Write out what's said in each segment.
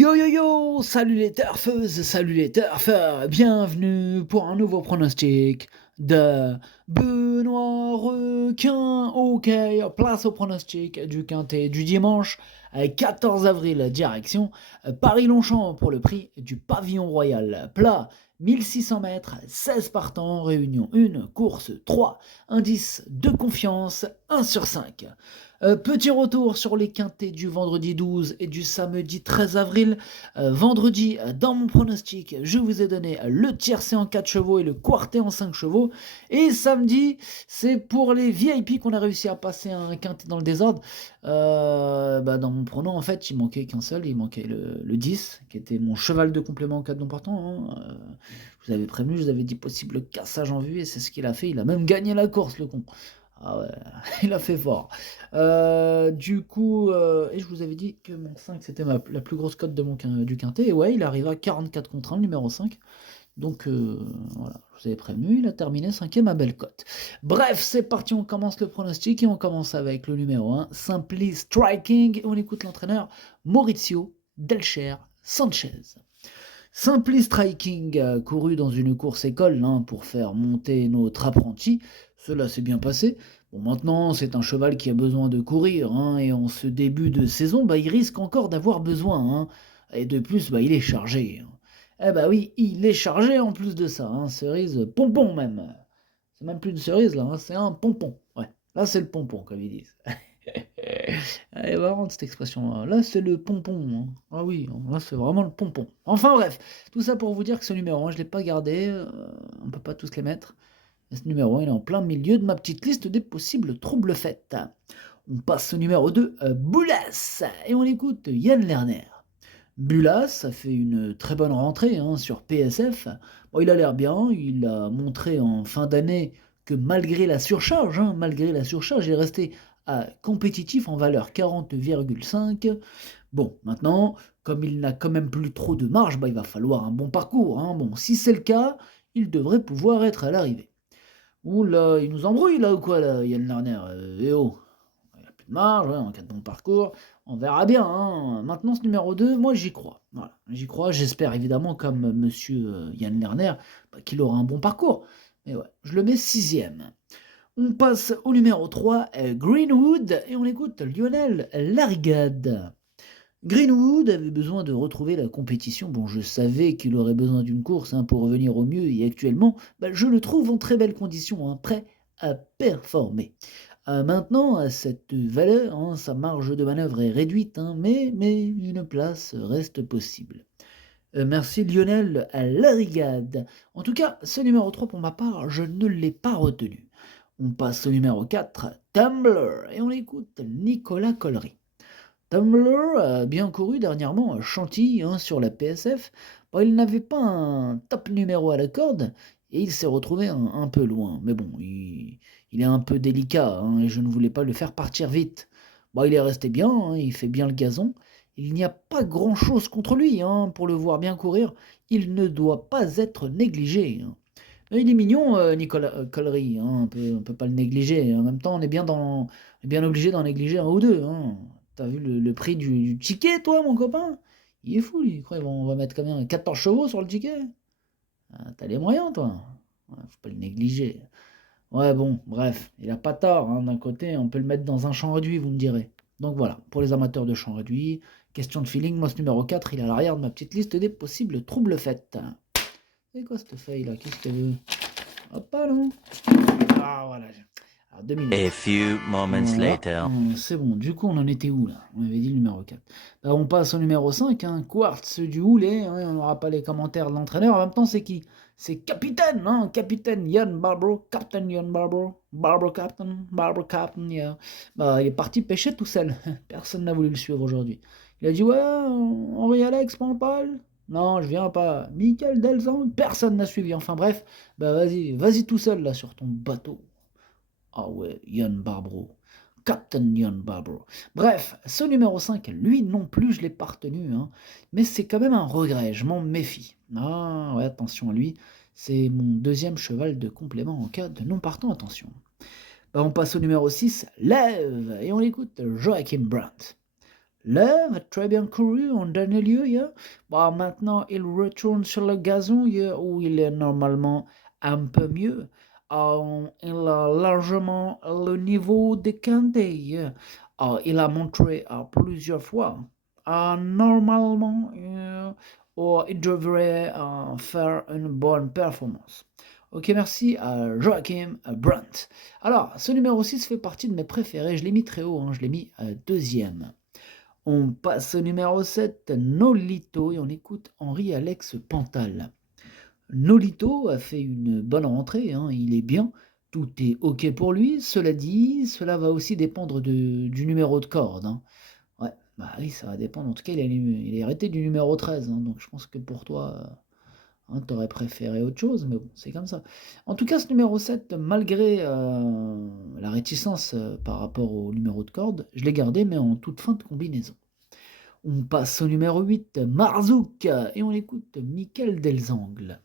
Yo yo yo, salut les turfeuses, salut les turfeurs, bienvenue pour un nouveau pronostic de Benoît Requin. Ok, place au pronostic du quintet du dimanche 14 avril, direction Paris-Longchamp pour le prix du pavillon royal. Plat 1600 mètres, 16 partants, réunion 1, course 3, indice de confiance 1 sur 5. Petit retour sur les quintets du vendredi 12 et du samedi 13 avril. Vendredi, dans mon pronostic, je vous ai donné le tiercé en 4 chevaux et le quartet en 5 chevaux. Et samedi, c'est pour les VIP qu'on a réussi à passer un quintet dans le désordre. Dans mon prono, en fait, il manquait qu'un seul, il manquait le 10, qui était mon cheval de complément en cas de non partant. Je vous avais prévenu, je vous avais dit possible cassage en vue, et c'est ce qu'il a fait. Il a même gagné la course, le con. Ah ouais, il a fait fort. Du coup, et je vous avais dit que mon 5 c'était la plus grosse cote de du quintet. Et ouais, il arrive à 44 contre 1, le numéro 5. Donc voilà, je vous avais prévenu, il a terminé 5ème à belle cote. Bref, c'est parti, on commence le pronostic et on commence avec le numéro 1, Simply Striking. Et on écoute l'entraîneur Maurizio Delcher Sanchez. Simply Striking couru dans une course école pour faire monter notre apprenti. Cela s'est bien passé. Bon, maintenant, c'est un cheval qui a besoin de courir, et en ce début de saison, il risque encore d'avoir besoin. Et de plus, il est chargé. Eh bah oui, il est chargé en plus de ça. Cerise pompon même. C'est même plus une cerise là, c'est un pompon. Ouais, là c'est le pompon, comme ils disent. Elle est marrante cette expression. Là, c'est le pompon. Ah oui, là, c'est vraiment le pompon. Enfin bref, tout ça pour vous dire que ce numéro 1, je ne l'ai pas gardé. On ne peut pas tous les mettre. Et ce numéro 1, il est en plein milieu de ma petite liste des possibles troubles faits. On passe au numéro 2, Boulas. Et on écoute Yann Lerner. Bulas, ça fait une très bonne rentrée sur PSF. Bon, il a l'air bien, il a montré en fin d'année que malgré la surcharge, il est resté compétitif en valeur 40,5. Bon, maintenant, comme il n'a quand même plus trop de marge, il va falloir un bon parcours. Bon, si c'est le cas, il devrait pouvoir être à l'arrivée. Ouh là, il nous embrouille là ou quoi là, Yann Lerner. Eh oh, il n'y a plus de marge, en cas de bon parcours. On verra bien. Maintenant, ce numéro 2, moi j'y crois. Voilà, j'y crois. J'espère évidemment, comme monsieur Yann Lerner, qu'il aura un bon parcours. Mais ouais, je le mets 6ème. On passe au numéro 3, Greenwood, et on écoute Lionel Larigade. Greenwood avait besoin de retrouver la compétition. Bon, je savais qu'il aurait besoin d'une course pour revenir au mieux, et actuellement, je le trouve en très belle condition, prêt à performer. Maintenant, à cette valeur, sa marge de manœuvre est réduite, mais une place reste possible. Merci Lionel à Larigade. En tout cas, ce numéro 3 pour ma part, je ne l'ai pas retenu. On passe au numéro 4, Tumblr, et on écoute Nicolas Collery. Tumblr a bien couru dernièrement à Chantilly sur la PSF. Bon, il n'avait pas un top numéro à la corde et il s'est retrouvé un peu loin. Mais bon, il est un peu délicat et je ne voulais pas le faire partir vite. Bon, il est resté bien, il fait bien le gazon. Il n'y a pas grand-chose contre lui pour le voir bien courir. Il ne doit pas être négligé. Il est mignon, Nicolas Collery. On peut pas le négliger. En même temps, on est bien obligé d'en négliger un ou deux. T'as vu le prix du ticket, toi, mon copain? Il est fou, lui. Il croit qu'on va mettre combien? 14 chevaux sur le ticket? T'as les moyens, toi. Ouais, faut pas le négliger. Ouais, bon, bref, il a pas tort. D'un côté, on peut le mettre dans un champ réduit, vous me direz. Donc voilà, pour les amateurs de champ réduit, question de feeling, moi ce numéro 4, il est à l'arrière de ma petite liste des possibles troubles faits. C'est quoi cette feuille là? Qu'est-ce que veut? Hop là, non? Ah voilà. Alors 2 minutes. A few moments Voilà. later. C'est bon, du coup on en était où là? On avait dit le numéro 4. On passe au numéro 5, Quartz du Houlet, on n'aura pas les commentaires de l'entraîneur. En même temps, c'est qui? C'est capitaine, capitaine Yann Barbro, Captain Yann Barbro, Barbro Captain, yeah. Il est parti pêcher tout seul. Personne n'a voulu le suivre aujourd'hui. Il a dit ouais, Henri Alex, Paul. Non, je viens pas. Michael Delzan, personne n'a suivi. Enfin bref, vas-y tout seul là sur ton bateau. Ah ouais, Yann Barbro. Captain Yann Barbro. Bref, ce numéro 5, lui non plus, je l'ai pas retenu, mais c'est quand même un regret, je m'en méfie. Ah ouais, attention à lui, c'est mon deuxième cheval de complément en cas de non partant, attention. On passe au numéro 6, Lève, et on écoute Joachim Brandt. Lève, très bien couru en dernier lieu, yeah. Bah, maintenant, il retourne sur le gazon, yeah, où il est normalement un peu mieux. Il a largement le niveau des quintés, yeah. Il a montré plusieurs fois. Normalement, il devrait faire une bonne performance. Ok, merci à Joachim Brandt. Alors, ce numéro 6 fait partie de mes préférés. Je l'ai mis très haut, hein, je l'ai mis deuxième. On passe au numéro 7, Nolito, et on écoute Henri-Alex Pantal. Nolito a fait une bonne rentrée, hein, il est bien, tout est ok pour lui. Cela dit, cela va aussi dépendre du numéro de corde. Hein. Ouais, bah oui, ça va dépendre. En tout cas, il est arrêté du numéro 13, hein, donc je pense que pour toi, hein, t'aurais préféré autre chose, mais bon, c'est comme ça. En tout cas, ce numéro 7, malgré la réticence par rapport au numéro de corde, je l'ai gardé, mais en toute fin de combinaison. On passe au numéro 8, Marzouk, et on écoute Michael Delzangle.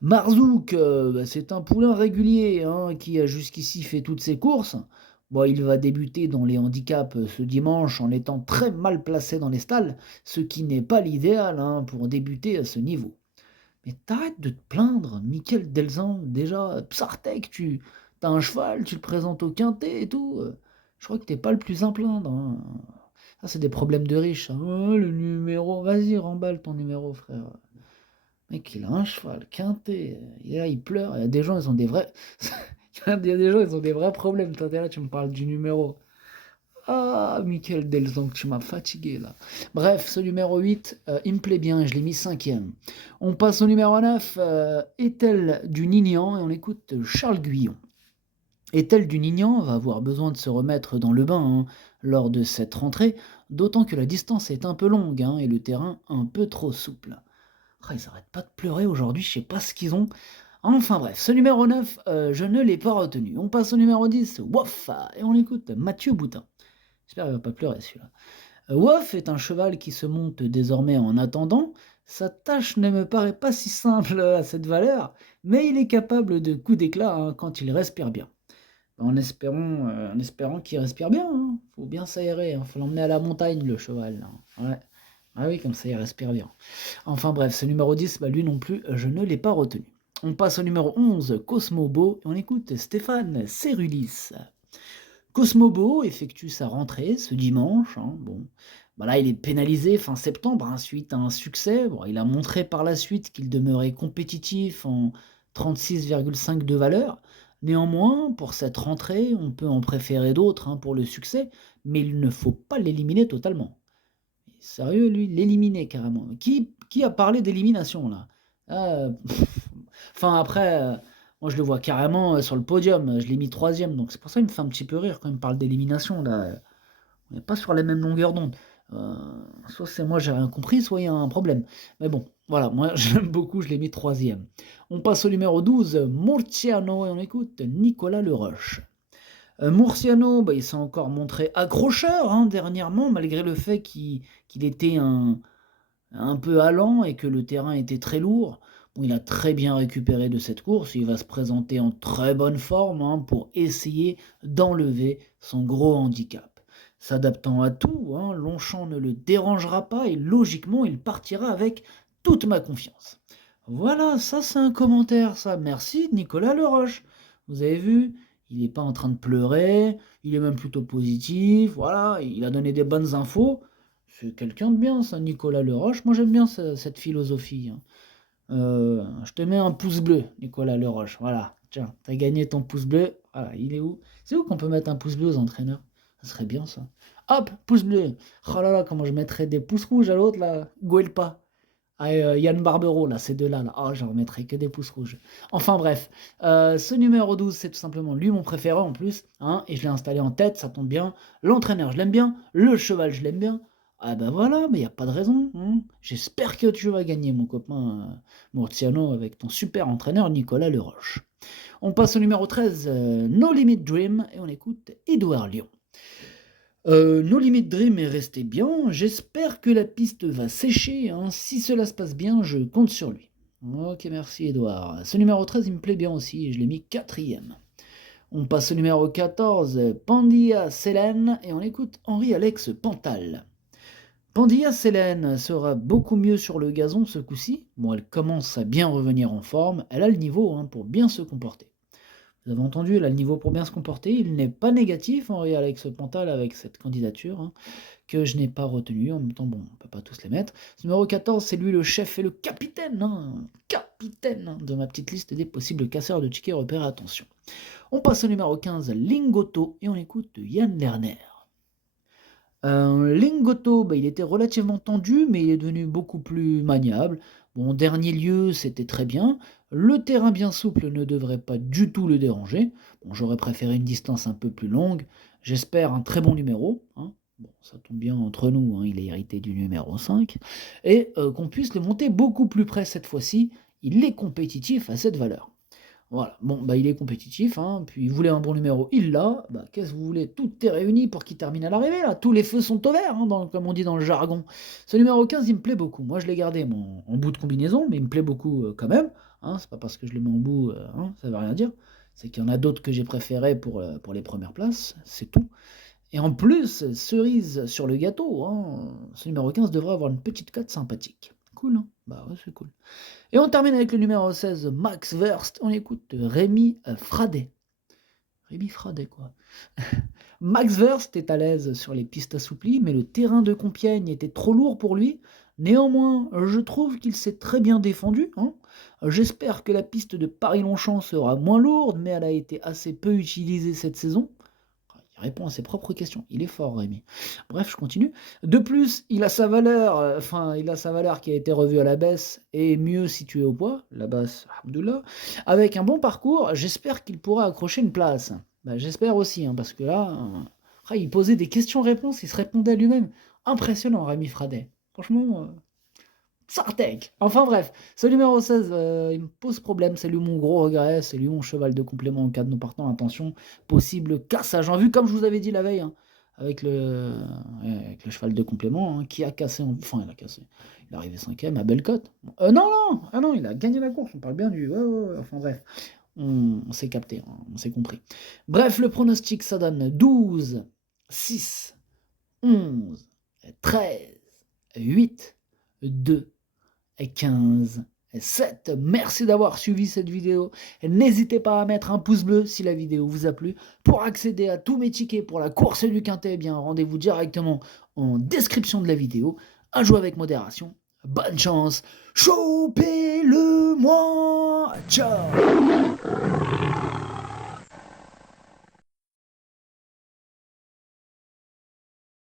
Marzouk, c'est un poulain régulier hein, qui a jusqu'ici fait toutes ses courses. Bon, il va débuter dans les handicaps ce dimanche en étant très mal placé dans les stalles, ce qui n'est pas l'idéal hein, pour débuter à ce niveau. Mais t'arrêtes de te plaindre, Michael Delzangle, déjà, Psartek, tu as un cheval, tu le présentes au quintet et tout. Je crois que t'es pas le plus à plaindre. Hein. Ça, c'est des problèmes de riches. Hein. Oh, le numéro, vas-y, remballe ton numéro, frère. Mec, il a un cheval, quintet. Là, il pleure. Il y a des gens, ils ont des vrais. Il y a des gens, ils ont des vrais problèmes. Toi, t'es là, tu me parles du numéro. Ah, Michael Delzong, tu m'as fatigué là. Bref, ce numéro 8, il me plaît bien, je l'ai mis cinquième. On passe au numéro 9, Ethel du Nignan, et on écoute Charles Guyon. Ethel du Nignan va avoir besoin de se remettre dans le bain hein, lors de cette rentrée, d'autant que la distance est un peu longue hein, et le terrain un peu trop souple. Ah, ils arrêtent pas de pleurer aujourd'hui, je sais pas ce qu'ils ont. Enfin bref, ce numéro 9, je ne l'ai pas retenu. On passe au numéro 10, Woff, et on écoute Mathieu Boutin. J'espère qu'il va pas pleurer celui-là. Woff est un cheval qui se monte désormais en attendant. Sa tâche ne me paraît pas si simple à cette valeur, mais il est capable de coups d'éclat hein, quand il respire bien. En espérant qu'il respire bien. Hein. Faut bien s'aérer. Hein. Faut l'emmener à la montagne, le cheval. Là. Ouais. Ah oui, comme ça, il respire bien. Enfin bref, ce numéro 10, bah, lui non plus, je ne l'ai pas retenu. On passe au numéro 11, Cosmobo, et on écoute Stéphane Cerulis. Cosmobo effectue sa rentrée ce dimanche. Hein, bon. Bah là, il est pénalisé fin septembre hein, suite à un succès. Bon, il a montré par la suite qu'il demeurait compétitif en 36,5 de valeur. Néanmoins, pour cette rentrée, on peut en préférer d'autres hein, pour le succès, mais il ne faut pas l'éliminer totalement. Sérieux, lui, l'éliminer carrément. Qui a parlé d'élimination là ah, Enfin après, moi je le vois carrément sur le podium, je l'ai mis troisième, donc c'est pour ça qu'il me fait un petit peu rire quand il me parle d'élimination là. On n'est pas sur la même longueur d'onde. Soit c'est moi j'ai rien compris, soit il y a un problème. Mais bon, voilà, moi je l'aime beaucoup, je l'ai mis troisième. On passe au numéro 12, Murciano, et on écoute Nicolas Leroche. Murciano, bah, il s'est encore montré accrocheur hein, dernièrement, malgré le fait qu'il était un peu allant et que le terrain était très lourd. Bon, il a très bien récupéré de cette course, il va se présenter en très bonne forme hein, pour essayer d'enlever son gros handicap. S'adaptant à tout, hein, Longchamp ne le dérangera pas et logiquement il partira avec toute ma confiance. Voilà, ça c'est un commentaire, ça. Merci Nicolas Leroche. Vous avez vu, il n'est pas en train de pleurer, il est même plutôt positif, voilà, il a donné des bonnes infos. C'est quelqu'un de bien, ça, Nicolas Leroche. Moi, j'aime bien cette philosophie. Hein. Je te mets un pouce bleu, Nicolas Leroche. Voilà, tiens, t'as gagné ton pouce bleu. Voilà, il est où? C'est où qu'on peut mettre un pouce bleu aux entraîneurs? Ça serait bien, ça. Hop, pouce bleu. Oh là là, comment je mettrais des pouces rouges à l'autre, là? Guelpa. Ah, Yann Barbero, là, ces deux-là. Là. Oh, j'en mettrais que des pouces rouges. Enfin bref, ce numéro 12, c'est tout simplement lui mon préféré en plus. Hein, et je l'ai installé en tête, ça tombe bien. L'entraîneur, je l'aime bien. Le cheval, je l'aime bien. Ah ben voilà, mais il n'y a pas de raison. Hein. J'espère que tu vas gagner, mon copain Murciano, avec ton super entraîneur Nicolas Leroche. On passe au numéro 13, No Limit Dream, et on écoute Édouard Lyon. No Limit Dream est resté bien. J'espère que la piste va sécher. Hein. Si cela se passe bien, je compte sur lui. Ok, merci Edouard. Ce numéro 13, il me plaît bien aussi. Je l'ai mis quatrième. On passe au numéro 14, Pandia Célène, et on écoute Henri-Alex Pantal. Pandilla Selene sera beaucoup mieux sur le gazon ce coup-ci. Bon, elle commence à bien revenir en forme, elle a le niveau hein, pour bien se comporter. Vous avez entendu, elle a le niveau pour bien se comporter, il n'est pas négatif en réel avec ce Pantal, avec cette candidature, hein, que je n'ai pas retenu. En même temps, bon, on ne peut pas tous les mettre. Ce numéro 14, c'est lui le chef et le capitaine, de ma petite liste des possibles casseurs de tickets repères. Attention. On passe au numéro 15, Lingoto, et on écoute Yann Lerner. Lingoto, bah, il était relativement tendu, mais il est devenu beaucoup plus maniable. Bon, en dernier lieu, c'était très bien. Le terrain bien souple ne devrait pas du tout le déranger. Bon, j'aurais préféré une distance un peu plus longue. J'espère un très bon numéro, hein. Bon, ça tombe bien entre nous, hein, il est hérité du numéro 5. Et qu'on puisse le monter beaucoup plus près cette fois-ci. Il est compétitif à cette valeur. Voilà, bon, bah, il est compétitif, hein, puis il voulait un bon numéro, il l'a. Bah, qu'est-ce que vous voulez? Tout est réuni pour qu'il termine à l'arrivée, là. Tous les feux sont au vert, hein, comme on dit dans le jargon. Ce numéro 15, il me plaît beaucoup. Moi, je l'ai gardé en bout de combinaison, mais il me plaît beaucoup quand même. Hein, c'est pas parce que je le mets en bout, hein, ça veut rien dire. C'est qu'il y en a d'autres que j'ai préférés pour les premières places, c'est tout. Et en plus, cerise sur le gâteau, hein, ce numéro 15 devrait avoir une petite cote sympathique. Cool, hein? Bah ouais, c'est cool. Et on termine avec le numéro 16, Max Verst. On écoute Rémi Fradet. Rémi Fradet, quoi. Max Verst est à l'aise sur les pistes assouplies, mais le terrain de Compiègne était trop lourd pour lui. Néanmoins, je trouve qu'il s'est très bien défendu, hein. J'espère que la piste de Paris-Longchamp sera moins lourde, mais elle a été assez peu utilisée cette saison. Il répond à ses propres questions. Il est fort, Rémi. Bref, je continue. De plus, il a sa valeur, il a sa valeur qui a été revue à la baisse et mieux située au poids, la basse, alhamdoulilah. Avec un bon parcours, j'espère qu'il pourra accrocher une place. Bah, j'espère aussi, hein, parce que là, il posait des questions-réponses, il se répondait à lui-même. Impressionnant, Rémi Fradet. Franchement, Sartek. Enfin bref, ce numéro 16, il me pose problème, c'est lui mon gros regret, c'est lui mon cheval de complément en cas de non partant. Attention, possible cassage en vue, comme je vous avais dit la veille, hein, avec le cheval de complément, hein, qui a cassé, enfin il a cassé, il est arrivé 5ème à belle cote. Non, il a gagné la course, on parle bien du... Ouais, enfin bref, on s'est capté, hein, on s'est compris. Bref, le pronostic, ça donne 12, 6, 11, 13, 8, 2, 15, 7. Merci d'avoir suivi cette vidéo. N'hésitez pas à mettre un pouce bleu si la vidéo vous a plu. Pour accéder à tous mes tickets pour la course du Quintet, eh bien rendez-vous directement en description de la vidéo. À jouer avec modération. Bonne chance. Chopez-le-moi. Ciao.